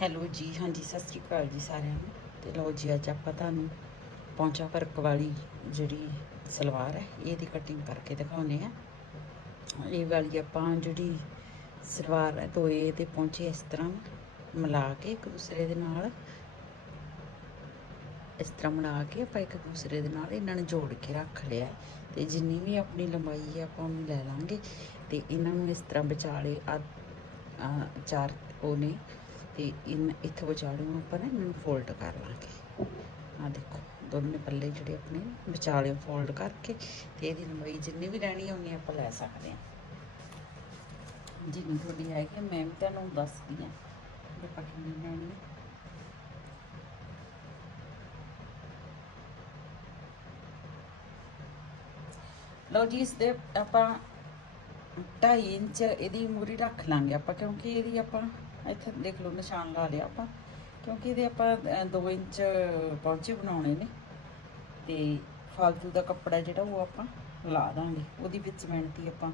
Hello ਜੀ, ਹਾਂਜੀ, ਸਤਿ ਸ੍ਰੀ ਅਕਾਲ ਜੀ ਸਾਰਿਆਂ ਨੂੰ। ਤੇ ਲਓ ਜੀ, ਅੱਜ ਆਪਾਂ ਤੁਹਾਨੂੰ ਪੌਂਚਾ ਵਰਕ ਵਾਲੀ ਜਿਹੜੀ ਸਲਵਾਰ ਹੈ, ਇਹਦੀ ਕਟਿੰਗ ਕਰਕੇ ਦਿਖਾਉਂਦੇ ਆ ਇਹ ਵਾਲੀ ਆਪਾਂ ਜਿਹੜੀ ਸਲਵਾਰ ਹੈ ਦੋਏ ਦੇ ਪੌਂਚੇ ਇਸ ਤਰ੍ਹਾਂ ਮਿਲਾ ਕੇ ਇੱਕ ਦੂਸਰੇ ਦੇ ਨਾਲ, ਇਸ ਤਰ੍ਹਾਂ ਮਿਲਾ ਕੇ ਆਪਾਂ ਇੱਕ ਦੂਸਰੇ ਦੇ ਨਾਲ ਇਹਨਾਂ ਨੂੰ ਜੋੜ ਕੇ ਰੱਖ ਲਿਆ ਤੇ ਜਿੰਨੀ ਵੀ ਆਪਣੀ ਲੰਬਾਈ ਹੈ, ਆਪਾਂ ਉਹਨੂੰ ਲੈ ਲਾਂਗੇ। ਤੇ ਇਹਨਾਂ ਨੂੰ ਇਸ ਤਰ੍ਹਾਂ ਵਿਚਾਲੇ ਆ ਆ ਚਾਰ ਉਹ ਨੇ ਤੇ ਇਨ ਇੱਥੇ ਵਿਚਾਲੇ ਆਪਾਂ ਨਾ ਇਹਨਾਂ ਨੂੰ ਫੋਲਡ ਕਰ ਲਾਂਗੇ। ਆ ਦੇਖੋ, ਦੋਨੇ ਪੱਲੇ ਜਿਹੜੇ ਆਪਣੇ ਵਿਚਾਲੇ ਫੋਲਡ ਕਰਕੇ ਤੇ ਇਹਦੀ ਲੰਬਾਈ ਜਿੰਨੀ ਵੀ ਲੈਣੀ ਹੋਣੀ ਆਪਾਂ ਲੈ ਸਕਦੇ ਹਾਂ। ਜਿੰਨੀ ਤੁਹਾਡੀ ਹੈਗੀ ਮੈਂ ਵੀ ਤੁਹਾਨੂੰ ਦੱਸਦੀ ਹਾਂ ਆਪਾਂ ਕਿੰਨੀ ਲੈਣੀ ਹੈ। ਲਓ ਜੀ, ਇਸ ਦੇ ਆਪਾਂ 2.5 ਇੰਚ ਇਹਦੀ ਮੂਰੀ ਰੱਖ ਲਾਂਗੇ ਆਪਾਂ, ਕਿਉਂਕਿ ਇਹਦੀ ਆਪਾਂ ਇੱਥੇ ਦੇਖ ਲਓ ਨਿਸ਼ਾਨ ਲਾ ਲਿਆ ਆਪਾਂ, ਕਿਉਂਕਿ ਇਹਦੇ ਆਪਾਂ 2 ਇੰਚ ਪੌਂਚੇ ਬਣਾਉਣੇ ਨੇ, ਤੇ ਫਾਲਤੂ ਦਾ ਕੱਪੜਾ ਜਿਹੜਾ ਉਹ ਆਪਾਂ ਲਾ ਦਾਂਗੇ, ਉਹਦੀ ਵਿੱਚ ਮਿਹਨਤੀ ਆਪਾਂ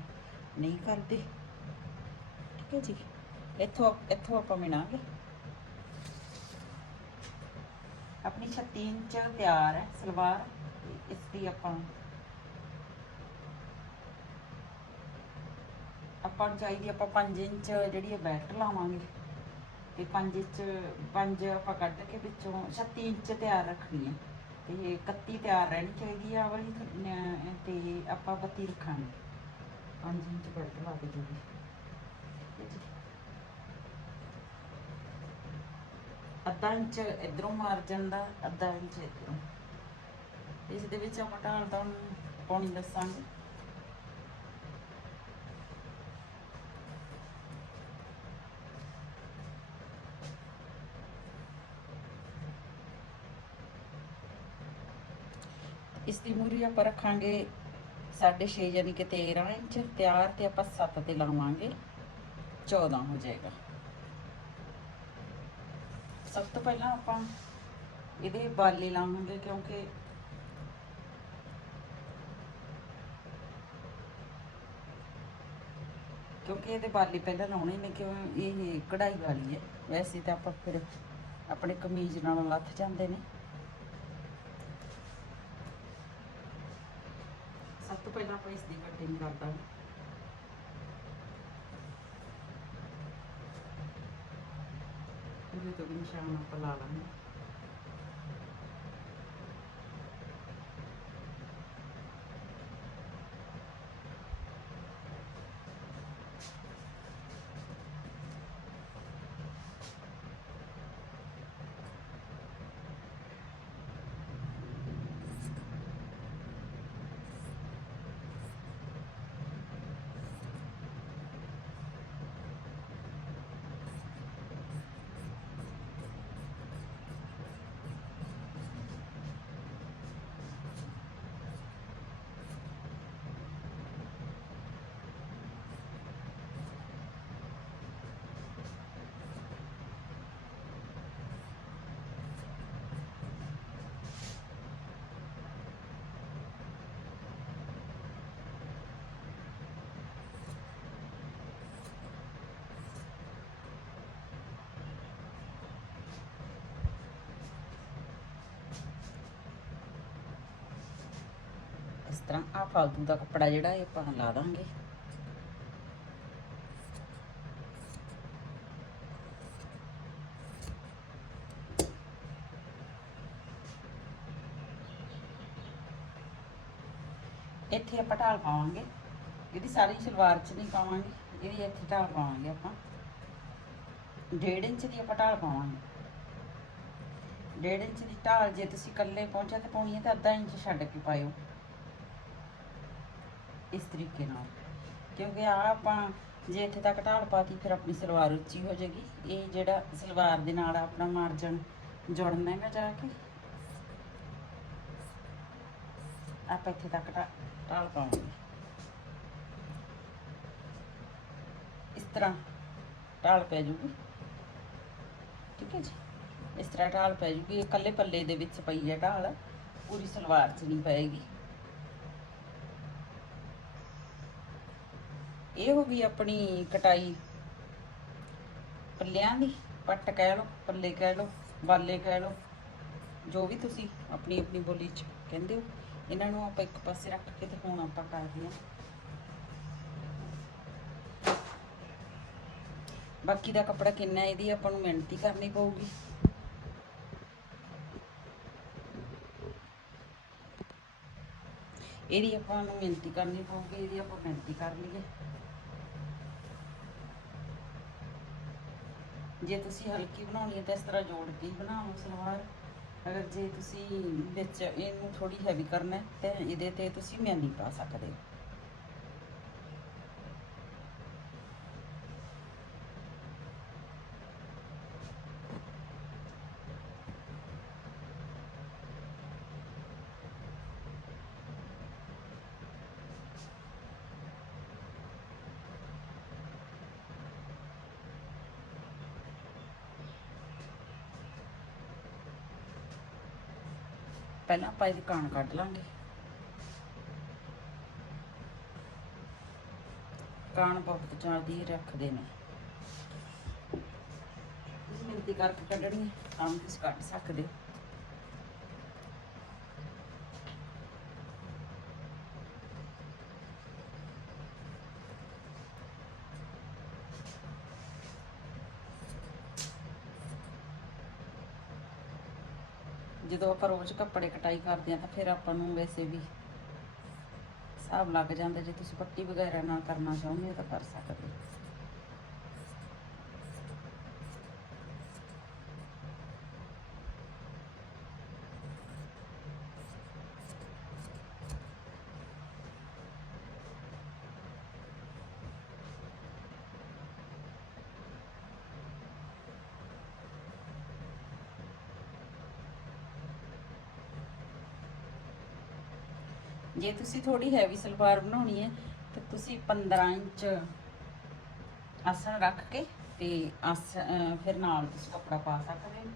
ਨਹੀਂ ਕਰਦੇ। ਠੀਕ ਹੈ ਜੀ? ਇੱਥੋਂ ਇੱਥੋਂ ਆਪਾਂ ਮਿਣਾਂਗੇ ਆਪਣੀ 36 ਇੰਚ ਤਿਆਰ ਹੈ, ਸਲਵਾਰ, ਤੇ ਇਸ ਦੀ ਆਪਾਂ ਆਪਾਂ ਨੂੰ ਚਾਹੀਦੀ ਆਪਾਂ 5 ਇੰਚ ਜਿਹੜੀ ਹੈ ਬੈਲਟ ਲਾਵਾਂਗੇ। ਤੇ 5 ਇੰਚ 5 ਆਪਾਂ ਕੱਢ ਕੇ ਵਿੱਚੋਂ 36 ਇੰਚ ਤਿਆਰ ਰੱਖਣੀ ਹੈ ਤੇ 31 ਤਿਆਰ ਰਹਿਣੀ ਚਾਹੀਦੀ ਆ ਵਾਲੀ ਤੇ ਆਪਾਂ 32 ਰੱਖਾਂਗੇ। 5 ਇੰਚ ਬੈਲਟ ਲਾ ਕੇ ਜੂਗੀ ਅੱਧਾ ਇੰਚ ਇਧਰੋਂ ਮਾਰਜਨ ਦਾ ਅੱਧਾ ਇੰਚ ਇਧਰੋਂ। ਇਸ ਦੇ ਵਿੱਚ ਆਪਾਂ ਢਾਲ ਤੁਹਾਨੂੰ ਪਾਉਣੀ ਦੱਸਾਂਗੇ। ਇਸ ਦੀ ਮੂਰੀ ਆਪਾਂ ਰੱਖਾਂਗੇ 6.5 ਯਾਨੀ ਕਿ 13 ਇੰਚ, ਤਿਆਰ ਤੇ ਆਪਾਂ 7 ਤੇ ਲਾਵਾਂਗੇ 14 ਹੋ ਜਾਏਗਾ। ਸਭ ਤੋਂ ਪਹਿਲਾਂ ਆਪਾਂ ਇਹਦੇ ਬਾਲੇ ਲਾਵਾਂਗੇ ਕਿਉਂਕਿ ਕਿਉਂਕਿ ਇਹਦੇ ਬਾਲੇ ਪਹਿਲਾਂ ਲਾਉਣੇ ਨੇ ਕਿਉਂ ਇਹ ਕਢਾਈ ਵਾਲੀ ਹੈ। ਵੈਸੇ ਤਾਂ ਆਪਾਂ ਫਿਰ ਆਪਣੇ ਕਮੀਜ਼ ਨਾਲ ਲੱਥ ਜਾਂਦੇ ਨੇ। ਸਭ ਤੋਂ ਪਹਿਲਾਂ ਆਪਾਂ ਇਸ ਦੀ ਕਟਿੰਗ ਕਰ ਦਾਂਗੇ ਇਹਦੇ ਤੋਂ ਵੀ ਤਰ੍ਹਾਂ ਆ ਫਾਲਤੂ ਦਾ ਕੱਪੜਾ ਜਿਹੜਾ ਇਹ ਆਪਾਂ ਲਾ ਦਾਂਗੇ। ਇੱਥੇ ਆਪਾਂ ਢਾਲ ਪਾਵਾਂਗੇ। ਇਹਦੀ ਸਾਰੀ ਸਲਵਾਰ 'ਚ ਨਹੀਂ ਪਾਵਾਂਗੇ, ਇਹਦੀ ਇੱਥੇ ਢਾਲ ਪਾਵਾਂਗੇ ਆਪਾਂ। 1.5 ਇੰਚ ਦੀ ਆਪਾਂ ਢਾਲ ਪਾਵਾਂਗੇ। 1.5 ਇੰਚ ਦੀ ਢਾਲ ਜੇ ਤੁਸੀਂ ਇਕੱਲੇ ਪਹੁੰਚਾ ਤੇ ਪਾਉਣੀ ਹੈ ਤਾਂ ਅੱਧਾ ਇੰਚ ਛੱਡ ਕੇ ਪਾਇਓ। ਇਸ ਤਰੀਕੇ ਨਾਲ। ਕਿਉਂਕਿ ਆ ਆਪਾਂ ਜੇ ਇੱਥੇ ਤੱਕ ਢਾਲ ਪਾਤੀ, ਫਿਰ ਆਪਣੀ ਸਲਵਾਰ ਉੱਚੀ ਹੋ ਜਾਏਗੀ। ਇਹ ਜਿਹੜਾ ਸਲਵਾਰ ਦੇ ਨਾਲ ਆਪਣਾ ਮਾਰਜਨ ਜੁੜਨਾ ਹੈਗਾ ਜਾ ਕੇ। ਆਪਾਂ ਇੱਥੇ ਤੱਕ ਢਾ- ਢਾਲ ਪਾਵਾਂਗੇ। ਇਸ ਤਰ੍ਹਾਂ ਢਾਲ ਪੈ ਜੂਗੀ। ਠੀਕ ਹੈ ਜੀ? ਇਸ ਤਰ੍ਹਾਂ ਢਾਲ ਪੈ ਜੂਗੀ। ਇਕੱਲੇ ਪੱਲੇ ਦੇ ਵਿੱਚ ਪਈ ਹੈ ਢਾਲ। ਪੂਰੀ ਸਲਵਾਰ 'ਚ ਨਹੀਂ ਪਏਗੀ। ਇਹ ਹੋ ਗਈ ਆਪਣੀ ਕਟਾਈ ਪੱਲਿਆਂ ਦੀ, ਪੱਟ ਕਹਿ ਲਓ, ਪੱਲੇ ਕਹਿ ਲਓ, ਬਾਲੇ ਕਹਿ ਲਓ, ਜੋ ਵੀ ਤੁਸੀਂ ਆਪਣੀ ਆਪਣੀ ਬੋਲੀ ਚ ਕਹਿੰਦੇ ਹੋ, ਇਹਨਾਂ ਨੂੰ ਆਪਾਂ ਇੱਕ ਪਾਸੇ ਰੱਖ ਕੇ ਤੇ ਹੁਣ ਆਪਾਂ ਕਰਦੇ ਹਾਂ। ਬਾਕੀ ਦਾ ਕੱਪੜਾ ਕਿੰਨਾ ਇਹਦੀ ਆਪਾਂ ਨੂੰ ਮਿਹਨਤੀ ਕਰਨੀ ਪਊਗੀ। ਇਹਦੀ ਆਪਾਂ ਨੂੰ ਮਿਹਨਤੀ ਕਰਨੀ ਪਊਗੀ, ਇਹਦੀ ਆਪਾਂ ਮਿਹਨਤੀ ਕਰ ਲਈਏ। ਜੇ ਤੁਸੀਂ ਹਲਕੀ ਬਣਾਉਣੀ ਹੈ ਤਾਂ ਇਸ ਤਰ੍ਹਾਂ ਜੋੜ ਕੇ ਹੀ ਬਣਾਓ ਸਲਵਾਰ। ਅਗਰ ਜੇ ਤੁਸੀਂ ਵਿੱਚ ਇਹਨੂੰ ਥੋੜੀ ਹੈਵੀ ਕਰਨਾ ਹੈ ਤਾਂ ਇਹਦੇ ਤੇ ਤੁਸੀਂ ਮੈਨੀ ਪਾ ਸਕਦੇ ਹੋ। ਪਹਿਲਾਂ ਆਪਾਂ ਇਹਦੀ ਕਾਣ ਕੱਢ ਲਾਂਗੇ। ਕਾਣ ਬਹੁਤ ਜ਼ਿਆਦੀ ਰੱਖਦੇ ਨੇ। ਤੁਸੀਂ ਮਿਹਨਤੀ ਕਰਕੇ ਕੱਢਣੀ ਆਮ ਤੁਸੀਂ ਕੱਢ ਸਕਦੇ ਹੋ। ਜਦੋਂ ਆਪਾਂ ਰੋਜ਼ ਕੱਪੜੇ ਕਟਾਈ ਕਰਦੇ ਆ ਤਾਂ ਫਿਰ ਆਪਾਂ ਨੂੰ ਵੈਸੇ ਵੀ ਹਿਸਾਬ ਲੱਗ ਜਾਂਦਾ, ਜੇ ਤੁਸੀਂ ਪੱਟੀ ਵਗੈਰਾ ਨਾਲ ਕਰਨਾ ਚਾਹੁੰਦੇ ਹੋ ਤਾਂ ਕਰ ਸਕਦੇ ਹੋ। ਜੇ ਤੁਸੀਂ ਥੋੜੀ ਹੈਵੀ ਸਲਵਾਰ ਬਣਾਉਣੀ ਹੈ, ਤਾਂ ਤੁਸੀਂ 15 ਇੰਚ ਆਸਣ ਰੱਖ ਕੇ ਤੇ ਆਸ ਫਿਰ ਨਾਲ ਤੁਸੀਂ ਕੱਪੜਾ ਪਾ ਸਕਦੇ ਹੋ।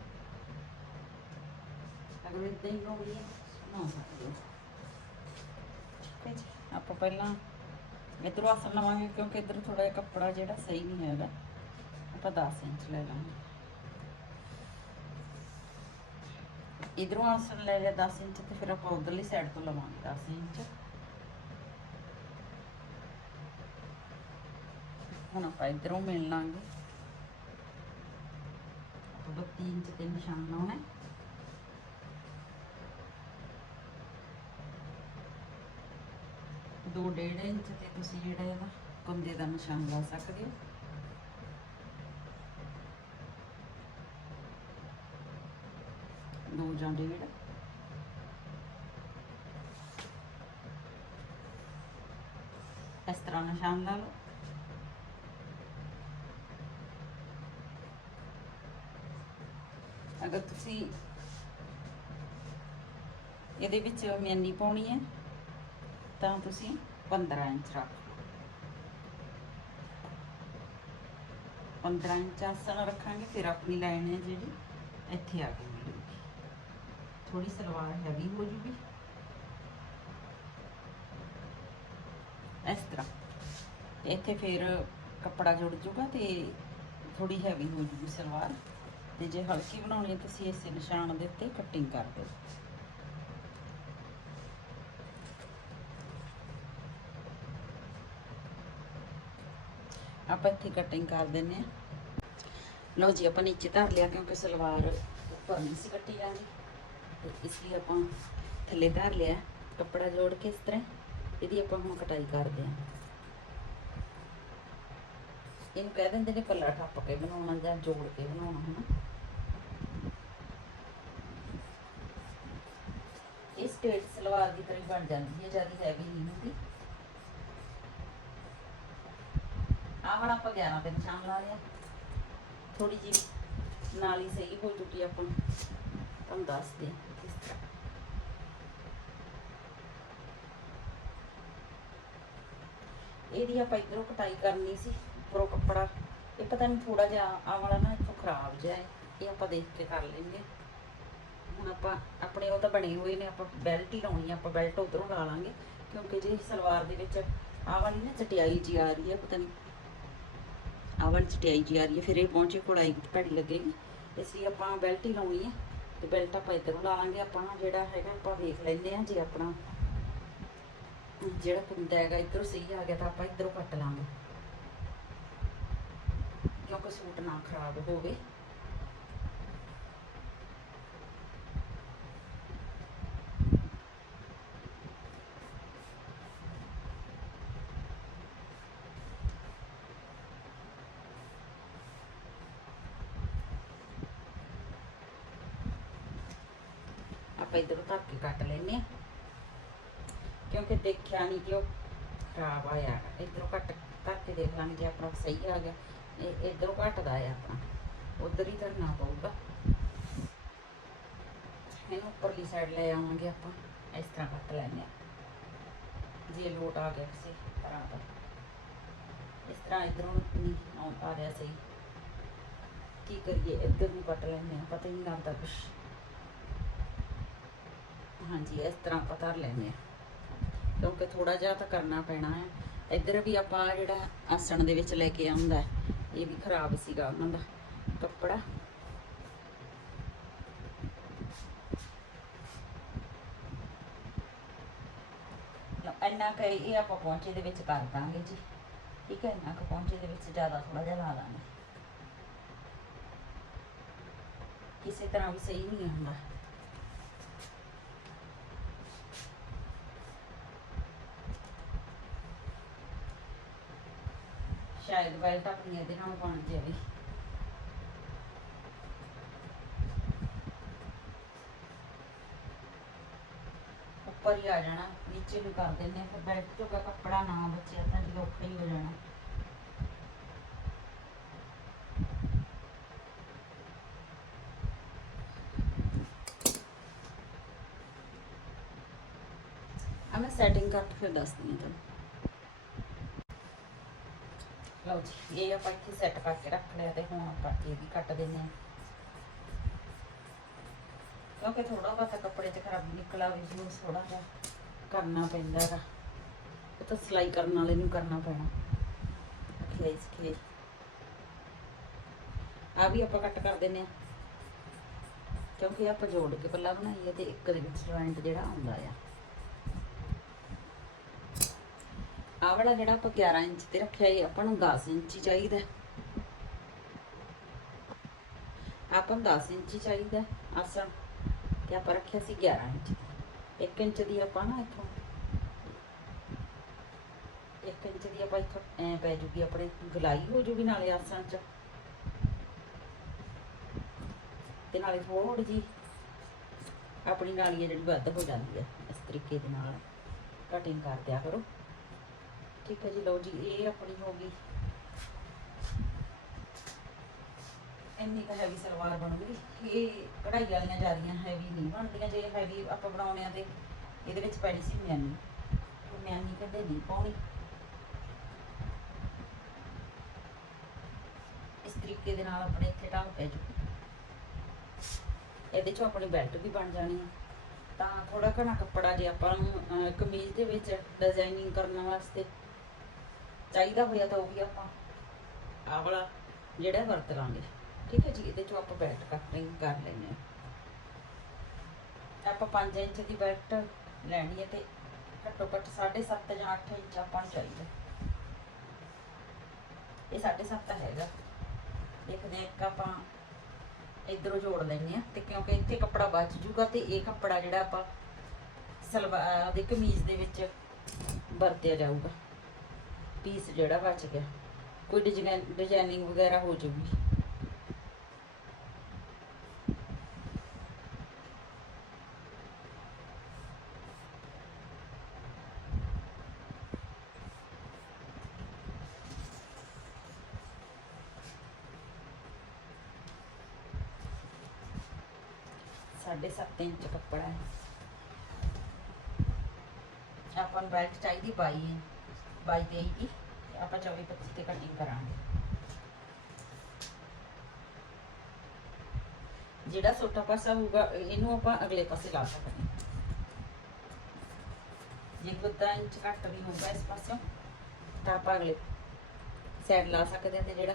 ਅਗਰ ਇਦਾਂ ਹੀ ਬਣਾਉਣੀ ਹੈ, ਬਣਾ ਸਕਦੇ ਹੋ। ਠੀਕ ਹੈ ਆਪਾਂ ਪਹਿਲਾਂ ਇੱਧਰੋਂ ਆਸਣ ਲਵਾਂਗੇ ਕਿਉਂਕਿ ਇੱਧਰ ਥੋੜਾ ਜਿਹਾ ਕੱਪੜਾ ਜਿਹੜਾ ਸਹੀ ਨਹੀਂ ਹੈਗਾ, ਆਪਾਂ 10 ਇੰਚ ਲੈ ਲਾਂਗੇ। ਇਧਰੋਂ ਆਸਣ ਲੈ ਲਿਆ 10 ਇੰਚ ਤੇ ਫਿਰ ਆਪਾਂ ਉਧਰਲੀ ਸਾਈਡ ਤੋਂ ਲਵਾਂਗੇ 10 ਇੰਚ ਹੁਣ ਆਪਾਂ ਇਧਰੋਂ ਮਿਲ ਲਾਂਗੇ ਆਪਾਂ 32 ਇੰਚ ਤੇ ਨਿਸ਼ਾਨ ਲਾਉਣਾ ਹੈ। ਦੋ ਡੇਢ ਇੰਚ ਤੇ ਤੁਸੀਂ ਜਿਹੜਾ ਇਹਦਾ ਕੁੰਦੇ ਦਾ ਨਿਸ਼ਾਨ ਲਾ ਸਕਦੇ ਹੋ ਦੋ ਜਾਂ ਡੇਢ ਇਸ ਤਰ੍ਹਾਂ ਨਿਸ਼ਾਨ ਲਾ ਲਓ। ਅਗਰ ਤੁਸੀਂ ਇਹਦੇ ਵਿੱਚ ਮਿਆਨੀ ਪਾਉਣੀ ਹੈ, ਤਾਂ ਤੁਸੀਂ 15 ਇੰਚ ਰੱਖ ਲਓ। 15 ਇੰਚ ਆਸਣ ਰੱਖਾਂਗੇ, ਫਿਰ ਆਪਣੀ ਲਾਈਨ ਹੈ ਜਿਹੜੀ ਇੱਥੇ ਆ ਗਈ। ਥੋੜੀ ਸਲਵਾਰ ਹੈਵੀ ਹੋ ਜੂਗੀ। ਇਸ ਤਰ੍ਹਾਂ। ਤੇ ਇੱਥੇ ਫਿਰ ਕੱਪੜਾ ਜੁੜ ਜੂਗਾ ਤੇ ਥੋੜੀ ਹੈਵੀ ਹੋ ਜੂਗੀ ਸਲਵਾਰ। ਤੇ ਜੇ ਹਲਕੀ ਬਣਾਉਣੀ ਹੈ ਤੁਸੀਂ ਇਸੇ ਨਿਸ਼ਾਨ ਦੇ ਉੱਤੇ ਕਟਿੰਗ ਕਰ ਦਿਓ। ਆਪਾਂ ਇੱਥੇ ਕਟਿੰਗ ਕਰ ਦਿੰਨੇ ਆ ਲਓ ਜੀ, ਆਪਾਂ ਨੀਚੇ ਧਰ ਲਿਆ ਕਿਉਂਕਿ ਸਲਵਾਰ ਉੱਪਰ ਨਹੀਂ ਸੀ ਕੱਟੀ ਜਾਂਦੀ ਇਸ ਲਈ ਆਪਾਂ ਥੱਲੇ ਧਰ ਲਿਆ ਕੱਪੜਾ ਜੋੜ ਕੇ ਇਸ ਤਰ੍ਹਾਂ, ਇਹਦੀ ਆਪਾਂ ਹੁਣ ਕਟਾਈ ਕਰਦੇ ਹਾਂ। ਇਹਨੂੰ ਕਹਿ ਦਿੰਦੇ ਨੇ ਪੱਲਾ ਠੱਪ ਕੇ ਬਣਾਉਣਾ ਜਾਂ ਜੋੜ ਕੇ ਬਣਾਉਣਾ, ਹਨਾ? ਇਹ ਸਟੇਟ ਸਲਵਾਰ ਦੀ ਤਰ੍ਹਾਂ ਬਣ ਜਾਂਦੀ ਹੈ, ਜ਼ਿਆਦਾ ਹੈਵੀ ਨਹੀਂ ਹੁੰਦੀ। ਆਹ ਹੁਣ ਆਪਾਂ 11 ਤੇ ਨਿਸ਼ਾਨ ਲਾ ਲਿਆ। ਥੋੜੀ ਜੀ ਨਾਲ ਹੀ ਸਹੀ ਹੋ ਚੁੱਕੀ ਆਪਾਂ। ਤੁਹਾਨੂੰ ਦੱਸਦੇ ਹਾਂ ਕਿਸ ਤਰ੍ਹਾਂ ਇਹਦੀ ਆਪਾਂ ਇਧਰੋਂ ਕਟਾਈ ਕਰਨੀ ਸੀ, ਉੱਪਰੋਂ ਕੱਪੜਾ, ਇਹ ਪਤਾ ਨਹੀਂ ਥੋੜਾ ਜਿਹਾ ਆਹ ਵਾਲਾ ਨਾ ਇੱਥੋਂ ਖਰਾਬ ਜਿਹਾ ਹੈ, ਇਹ ਆਪਾਂ ਦੇਖ ਕੇ ਕਰ ਲੈਂਗੇ ਹੁਣ ਆਪਾਂ ਆਪਣੇ ਉਹ ਤਾਂ ਬਣੇ ਹੋਏ ਨੇ, ਆਪਾਂ ਬੈਲਟ ਹੀ ਲਾਉਣੀ ਆ, ਆਪਾਂ ਬੈਲਟ ਉਧਰੋਂ ਲਾ ਲਾਂਗੇ, ਕਿਉਂਕਿ ਜੇ ਸਲਵਾਰ ਦੇ ਵਿੱਚ ਆਹ ਵਾਲੀ ਨਾ ਚਟਿਆਈ ਜੀ ਆ ਰਹੀ ਹੈ, ਪਤਾ ਨਹੀਂ ਆਹ ਵਾਲੀ ਚਟਿਆਈ ਜੀ ਆ ਰਹੀ ਹੈ, ਫਿਰ ਇਹ ਪਹੁੰਚੇ ਕੋੜਾਈ ਭੈੜੀ ਲੱਗੇਗੀ। ਇਸ ਲਈ ਆਪਾਂ ਬੈਲਟ ਹੀ ਲਾਉਣੀ ਹੈ। ਤੇ ਬੈਲਟ ਆਪਾਂ ਇੱਧਰੋਂ ਲਾ ਲਾਂਗੇ, ਆਪਾਂ ਜਿਹੜਾ ਹੈਗਾ, ਆਪਾਂ ਵੇਖ ਲੈਂਦੇ ਆ ਜੇ ਆਪਣਾ ਜਿਹੜਾ ਕੁੰਡਾ ਹੈਗਾ ਇੱਧਰੋਂ ਸਹੀ ਆ ਗਿਆ ਤਾਂ ਆਪਾਂ ਇੱਧਰੋਂ ਕੱਟ ਲਾਂਗੇ। ਕਿਉਂਕਿ ਸੂਟ ਨਾ ਖਰਾਬ ਹੋਵੇ। ਆਪਾਂ ਧੱਕ ਕੇ ਕੱਟ ਲੈਨੇ ਆ ਕਿਉਂਕਿ ਦੇਖਿਆ ਨਹੀਂ ਕਿ ਉਹ ਖਰਾਬ ਆਇਆ। ਇਧਰੋਂ ਕੱਟ ਧੱਕ ਦੇਖ ਲਾਂਗੇ ਜੇ ਆਪਣਾ ਸਹੀ ਆ ਗਿਆ। ਇਹ ਇਧਰੋਂ ਘਟਦਾ ਆ ਆਪਣਾ। ਉਧਰ ਹੀ ਧਰਨਾ ਪਊਗਾ। ਇਹਨੂੰ ਉੱਪਰਲੀ ਸਾਈਡ ਲੈ ਆਵਾਂਗੇ ਆਪਾਂ। ਇਸ ਤਰ੍ਹਾਂ ਕੱਟ ਲੈਨੇ ਆ ਜੇ ਲੋਟ ਆ ਗਿਆ ਕਿਸੇ ਤਰ੍ਹਾਂ ਦਾ ਇਸ ਤਰ੍ਹਾਂ ਇਧਰੋਂ ਨਹੀਂ ਆਉਂ- ਆ ਰਿਹਾ ਸਹੀ। ਕੀ ਕਰੀਏ? ਇੱਧਰ ਨੂੰ ਕੱਟ ਲੈਨੇ ਆ ਪਤਾ ਹੀ ਨਹੀਂ ਲੱਗਦਾ ਕੁਛ। ਹਾਂਜੀ, ਇਸ ਤਰ੍ਹਾਂ ਆਪਾਂ ਧਰ ਲੈਨੇ ਆ ਕਿਉਂਕਿ ਥੋੜਾ ਜਿਹਾ ਤਾਂ ਕਰਨਾ ਪੈਣਾ ਹੈ। ਇੱਧਰ ਵੀ ਆਪਾਂ ਜਿਹੜਾ ਆਸਣ ਦੇ ਵਿੱਚ ਲੈ ਕੇ ਆਉਂਦਾ ਇਹ ਵੀ ਖਰਾਬ ਸੀਗਾ ਉਹਨਾਂ ਦਾ ਕੱਪੜਾ। ਇੰਨਾ ਕੁ ਇਹ ਆਪਾਂ ਪਹੁੰਚੇ ਦੇ ਵਿੱਚ ਕਰ ਦਾਂਗੇ ਜੀ। ਠੀਕ ਹੈ, ਇੰਨਾ ਕੁ ਪਹੁੰਚੇ ਦੇ ਵਿੱਚ ਜ਼ਿਆਦਾ ਥੋੜਾ ਜਿਹਾ ਲਾ ਦਾਂਗੇ। ਕਿਸੇ ਤਰ੍ਹਾਂ ਵੀ ਸਹੀ ਨਹੀਂ ਹੁੰਦਾ। ਸ਼ਾਇਦ ਬੈਲਟ ਆਪਣੀ ਇਹਦੇ ਨਾਲ ਬਣ ਜਾਵੇ। ਉੱਪਰ ਹੀ ਆ ਜਾਣਾ, ਨੀਚੇ ਨੂੰ ਕਰ ਦਿੰਦੇ ਫਿਰ ਬੈਲਟ ਚੋਂ ਕੱਪੜਾ ਨਾ ਬਚਿਆ ਤਾਂ ਜੀ ਔਖਾ ਹੀ ਹੋ ਜਾਣਾ। ਆ ਮੈਂ ਸੈਟਿੰਗ ਕਰਕੇ ਫਿਰ ਦੱਸਦੀ ਹਾਂ ਤੁਹਾਨੂੰ। ਲਓ ਜੀ, ਇਹ ਆਪਾਂ ਇੱਥੇ ਸੈੱਟ ਕਰਕੇ ਰੱਖ ਲਿਆ ਤੇ ਹੁਣ ਆਪਾਂ ਇਹ ਵੀ ਕੱਟ ਦਿੰਦੇ ਹਾਂ। ਕਿਉਂਕਿ ਥੋੜਾ ਬਹੁਤਾ ਕੱਪੜੇ ਤੇ ਖਰਾਬੀ ਨਿਕਲਾ ਵੀ ਜੀ ਥੋੜਾ ਜਿਹਾ ਕਰਨਾ ਪੈਂਦਾ ਹੈਗਾ। ਇਹ ਤਾਂ ਸਿਲਾਈ ਕਰਨ ਵਾਲੇ ਨੂੰ ਕਰਨਾ ਪੈਣਾ। ਖੇਸ ਖੇ ਆ ਵੀ ਆਪਾਂ ਕੱਟ ਕਰ ਦਿੰਦੇ ਆ ਕਿਉਂਕਿ ਆਪਾਂ ਜੋੜ ਕੇ ਪੱਲਾ ਬਣਾਈਏ ਤੇ ਇੱਕ ਦੇ ਵਿੱਚ ਜੁਆਇੰਟ ਜਿਹੜਾ ਆਉਂਦਾ ਆ। ਆਹ ਵਾਲਾ ਜਿਹੜਾ ਆਪਾਂ 11 ਇੰਚ ਤੇ ਰੱਖਿਆ ਇਹ ਆਪਾਂ ਨੂੰ 10 ਇੰਚ ਹੀ ਚਾਹੀਦਾ। ਆਪਾਂ ਨੂੰ 10 ਇੰਚ ਹੀ ਚਾਹੀਦਾ ਆਸਣ ਤੇ ਆਪਾਂ ਰੱਖਿਆ ਸੀ 11 ਇੰਚ 1 ਇੰਚ ਦੀ ਆਪਾਂ ਨਾ ਇੱਥੋਂ 1 ਇੰਚ ਦੀ ਆਪਾਂ ਇੱਥੋਂ ਐ ਪੈ ਜੂਗੀ, ਆਪਣੇ ਗਲਾਈ ਹੋ ਜੂਗੀ ਨਾਲੇ ਆਸਣ ਚ। ਤੇ ਨਾਲੇ ਥੋੜੀ ਜੀ ਆਪਣੀ ਨਾਲੀ ਹੈ ਜਿਹੜੀ ਵੱਧ ਹੋ ਜਾਂਦੀ ਹੈ ਇਸ ਤਰੀਕੇ ਦੇ ਨਾਲ ਕਟਿੰਗ ਕਰ ਦਿਆ ਕਰੋ। ਠੀਕ ਹੈ ਜੀ, ਲਓ ਜੀ, ਇਹ ਆਪਣੀ ਹੋ ਗਈ। ਇੰਨੀ ਕੁ ਹੈਵੀ ਸਲਵਾਰ ਬਣੂਗੀ ਇਹ ਕਢਾਈ ਵਾਲੀਆਂ ਜਿਆਦੀਆਂ ਹੈਵੀ ਨਹੀਂ ਬਣਦੀਆਂ ਜੇ ਹੈਵੀ ਆਪਾਂ ਬਣਾਉਣੇ ਆ ਤੇ ਇਹਦੇ ਵਿੱਚ ਪੈਣੀ ਸੀ ਮਿਆਨੀ ਉਹ ਮਿਆਨੀ ਕਦੇ ਨਹੀਂ, ਪਾਉਣੀ। ਇਸ ਤਰੀਕੇ ਦੇ ਨਾਲ ਆਪਣੇ ਇੱਥੇ ਢਾਲ ਪੈ ਜੂ ਇਹਦੇ ਚੋਂ ਆਪਣੀ ਬੈਲਟ ਵੀ ਬਣ ਜਾਣੀ ਆ। ਤਾਂ ਥੋੜਾ ਘਣਾ ਕੱਪੜਾ ਜੇ ਆਪਾਂ ਨੂੰ ਕਮੀਜ਼ ਦੇ ਵਿੱਚ ਡਿਜ਼ਾਈਨਿੰਗ ਕਰਨ ਵਾਸਤੇ ਚਾਹੀਦਾ ਹੋਇਆ ਤਾਂ ਉਹ ਵੀ ਆਪਾਂ ਆਹ ਵਾਲਾ ਜਿਹੜਾ ਵਰਤ ਲਾਂਗੇ। ਠੀਕ ਹੈ ਜੀ ਇਹਦੇ ਚੋਂ ਆਪਾਂ ਬੈਲਟ ਕਟਿੰਗ ਕਰ ਲੈਂਦੇ ਆ ਆਪਾਂ 5 ਇੰਚ ਦੀ ਬੈਲਟ ਲੈਣੀ ਹੈ ਤੇ ਘੱਟੋ ਘੱਟ 7.5 ਜਾਂ 8 ਇੰਚ ਆਪਾਂ ਨੂੰ ਚਾਹੀਦਾ। ਇਹ 7.5 ਹੈਗਾ। ਦੇਖਦੇ ਹਾਂ ਇੱਕ ਆਪਾਂ ਇਧਰੋਂ ਜੋੜ ਲੈਂਦੇ ਆ ਤੇ ਕਿਉਂਕਿ ਇੱਥੇ ਕੱਪੜਾ ਬਚ ਜੂਗਾ ਤੇ ਇਹ ਕੱਪੜਾ ਜਿਹੜਾ ਆਪਾਂ ਸਲਵਾਰ ਦੇ ਕਮੀਜ਼ ਦੇ ਵਿੱਚ ਵਰਤਿਆ ਜਾਊਗਾ। ਪੀਸ ਜਿਹੜਾ ਬਚ ਗਿਆ। ਕੋਈ ਡਿਜ਼ਾਈਨ ਡਿਜ਼ਾਈਨਿੰਗ ਵਗੈਰਾ ਹੋ ਜਾਊਗੀ। ਸਾਢੇ ਸੱਤ ਇੰਚ ਕੱਪੜਾ ਹੈ। ਆਪਾਂ ਨੂੰ ਬੈਲਟ ਚਾਹੀਦੀ 22 ਇੰਚ। 22 ਦੇ ਦੀ ਆਪਾਂ 24 25 ਤੇ ਕਟਿੰਗ ਕਰਾਂਗੇ ਜਿਹੜਾ ਛੋਟਾ ਪਾਸਾ ਹੋਊਗਾ ਇਹਨੂੰ ਆਪਾਂ ਅਗਲੇ ਪਾਸੇ ਲਾ ਸਕਦੇ ਹਾਂ ਜੇ ਕੋਈ ਅੱਧਾ ਇੰਚ ਘੱਟ ਵੀ ਹੋਊਗਾ ਇਸ ਪਾਸਿਓਂ ਤਾਂ ਆਪਾਂ ਅਗਲੇ ਸਾਈਡ ਲਾ ਸਕਦੇ ਹਾਂ ਤੇ ਜਿਹੜਾ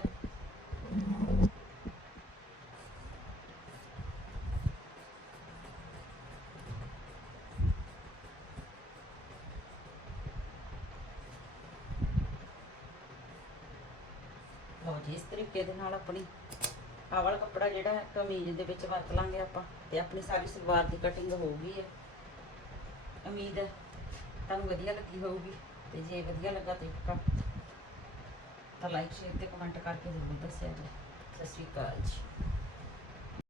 ਇਸ ਤਰੀਕੇ ਦੇ ਨਾਲ ਆਪਣੀ ਆਹ ਵਾਲਾ ਕੱਪੜਾ ਜਿਹੜਾ ਕਮੀਜ਼ ਦੇ ਵਿੱਚ ਵਰਤ ਲਾਂਗੇ ਆਪਾਂ ਤੇ ਆਪਣੀ ਸਾਰੀ ਸਲਵਾਰ ਦੀ ਕਟਿੰਗ ਹੋਊਗੀ ਹੈ ਉਮੀਦ ਹੈ ਤੁਹਾਨੂੰ ਵਧੀਆ ਲੱਗੀ ਹੋਊਗੀ ਤੇ ਜੇ ਵਧੀਆ ਲੱਗਾ ਤੇ ਇੱਕ ਤਾਂ ਲਾਈਕ ਸ਼ੇਅਰ ਤੇ ਕਮੈਂਟ ਕਰਕੇ ਜ਼ਰੂਰ ਦੱਸਿਆ ਜੀ ਸਤਿ ਸ਼੍ਰੀ ਅਕਾਲ ਜੀ।